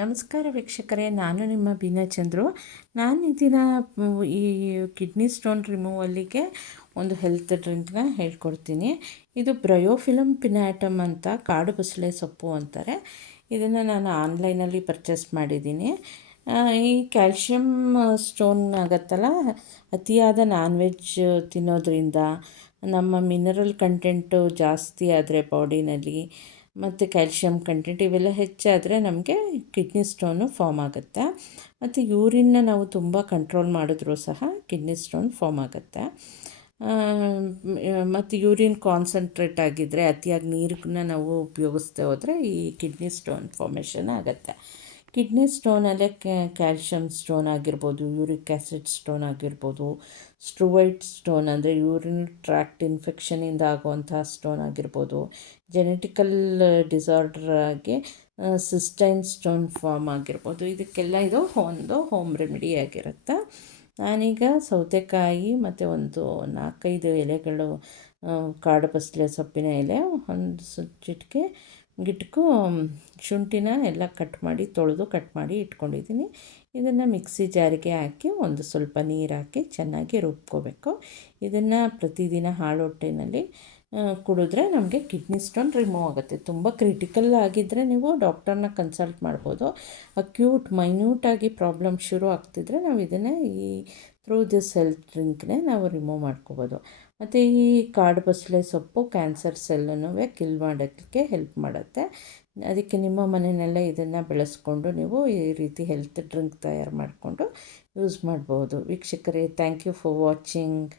ನಮಸ್ಕಾರ ವೀಕ್ಷಕರೇ, ನಾನು ನಿಮ್ಮ ಬೀನಾ ಚಂದ್ರು. ನಾನು ಈ ದಿನ ಈ ಕಿಡ್ನಿ ಸ್ಟೋನ್ ರಿಮೂವಲ್ಲಿಗೆ ಒಂದು ಹೆಲ್ತ್ ಡ್ರಿಂಕ್ನ ಹೇಳ್ಕೊಡ್ತೀನಿ. ಇದು ಬ್ರಯೋಫಿಲಮ್ ಪಿನಾಟಮ್ ಅಂತ, ಕಾಡು ಬಸಳೆ ಸೊಪ್ಪು ಅಂತಾರೆ. ಇದನ್ನು ನಾನು ಆನ್ಲೈನಲ್ಲಿ ಪರ್ಚೇಸ್ ಮಾಡಿದ್ದೀನಿ. ಈ ಕ್ಯಾಲ್ಶಿಯಮ್ ಸ್ಟೋನ್ ಆಗುತ್ತಲ್ಲ, ಅತಿಯಾದ ನಾನ್ ವೆಜ್ ತಿನ್ನೋದ್ರಿಂದ ನಮ್ಮ ಮಿನರಲ್ ಕಂಟೆಂಟು ಜಾಸ್ತಿ ಆದರೆ ಬಾಡಿನಲ್ಲಿ ಮತ್ತು ಕ್ಯಾಲ್ಶಿಯಂ ಕಂಟೆಂಟ್ ಇವೆಲ್ಲ ಹೆಚ್ಚಾದರೆ ನಮಗೆ ಕಿಡ್ನಿ ಸ್ಟೋನು ಫಾರ್ಮ್ ಆಗುತ್ತೆ. ಮತ್ತು ಯೂರಿನ್ನ ನಾವು ತುಂಬ ಕಂಟ್ರೋಲ್ ಮಾಡಿದ್ರೂ ಸಹ ಕಿಡ್ನಿ ಸ್ಟೋನ್ ಫಾರ್ಮ್ ಆಗುತ್ತೆ. ಮತ್ತು ಯೂರಿನ್ ಕಾನ್ಸಂಟ್ರೇಟ್ ಆಗಿದ್ದರೆ, ಅತಿಯಾಗಿ ನೀರನ್ನ ನಾವು ಉಪಯೋಗಿಸ್ದೆ ಹೋದರೆ ಈ ಕಿಡ್ನಿ ಸ್ಟೋನ್ ಫಾರ್ಮೇಷನ್ ಆಗುತ್ತೆ. ಕಿಡ್ನಿ ಸ್ಟೋನಲ್ಲೇ ಕ್ಯಾಲ್ಶಿಯಮ್ ಸ್ಟೋನ್ ಆಗಿರ್ಬೋದು, ಯೂರಿಕ್ ಆ್ಯಸಿಡ್ ಸ್ಟೋನ್ ಆಗಿರ್ಬೋದು, ಸ್ಟ್ರುವೈಟ್ ಸ್ಟೋನ್ ಅಂದರೆ ಯೂರಿನ್ ಟ್ರ್ಯಾಕ್ಟ್ ಇನ್ಫೆಕ್ಷನಿಂದ ಆಗುವಂತಹ ಸ್ಟೋನ್ ಆಗಿರ್ಬೋದು, ಜೆನೆಟಿಕಲ್ ಡಿಸಾರ್ಡರ್ ಆಗಿ ಸಿಸ್ಟೈನ್ ಸ್ಟೋನ್ ಫಾರ್ಮ್ ಆಗಿರ್ಬೋದು. ಇದಕ್ಕೆಲ್ಲ ಇದು ಒಂದು ಹೋಮ್ ರೆಮಿಡಿ ಆಗಿರುತ್ತೆ. ನಾನೀಗ ಸೌತೆಕಾಯಿ ಮತ್ತು ಒಂದು 4-5 ಎಲೆಗಳು, ಕಾಡು ಬಸಳೆ ಸೊಪ್ಪಿನ ಎಲೆ, ಒಂದು ಚಿಟಿಕೆ ಗಿಟ್ಕು ಶುಂಠಿನ ಎಲ್ಲ ಕಟ್ ಮಾಡಿ ತೊಳೆದು ಕಟ್ ಮಾಡಿ ಇಟ್ಕೊಂಡಿದ್ದೀನಿ. ಇದನ್ನು ಮಿಕ್ಸಿ ಜಾರಿಗೆ ಹಾಕಿ ಒಂದು ಸ್ವಲ್ಪ ನೀರು ಹಾಕಿ ಚೆನ್ನಾಗಿ ರುಬ್ಕೋಬೇಕು. ಇದನ್ನು ಪ್ರತಿದಿನ ಹಾಳು ಹೊಟ್ಟೆಯಲ್ಲಿ ಕುಡಿದ್ರೆ ನಮಗೆ ಕಿಡ್ನಿ ಸ್ಟೋನ್ ರಿಮೂವ್ ಆಗುತ್ತೆ. ತುಂಬ ಕ್ರಿಟಿಕಲ್ ಆಗಿದ್ದರೆ ನೀವು ಡಾಕ್ಟರ್ನ ಕನ್ಸಲ್ಟ್ ಮಾಡ್ಬೋದು. ಅಕ್ಯೂಟ್ ಮೈನ್ಯೂಟಾಗಿ ಪ್ರಾಬ್ಲಮ್ ಶುರು ಆಗ್ತಿದ್ರೆ ನಾವು ಇದನ್ನೇ ಥ್ರೂ ದಿಸ್ ಹೆಲ್ತ್ ಡ್ರಿಂಕ್ನೇ ನಾವು ರಿಮೂವ್ ಮಾಡ್ಕೋಬೋದು. ಮತ್ತು ಈ ಕಾಡು ಬಸಳೆ ಸೊಪ್ಪು ಕ್ಯಾನ್ಸರ್ ಸೆಲ್ಲನ್ನು ಕಿಲ್ ಮಾಡೋಕ್ಕೆ ಹೆಲ್ಪ್ ಮಾಡುತ್ತೆ. ಅದಕ್ಕೆ ನಿಮ್ಮ ಮನೆಯಲ್ಲೇ ಇದನ್ನು ಬೆಳೆಸ್ಕೊಂಡು ನೀವು ಈ ರೀತಿ ಹೆಲ್ತ್ ಡ್ರಿಂಕ್ ತಯಾರು ಮಾಡಿಕೊಂಡು ಯೂಸ್ ಮಾಡ್ಬೋದು. ವೀಕ್ಷಕರೇ, ಥ್ಯಾಂಕ್ ಯು ಫಾರ್ ವಾಚಿಂಗ್.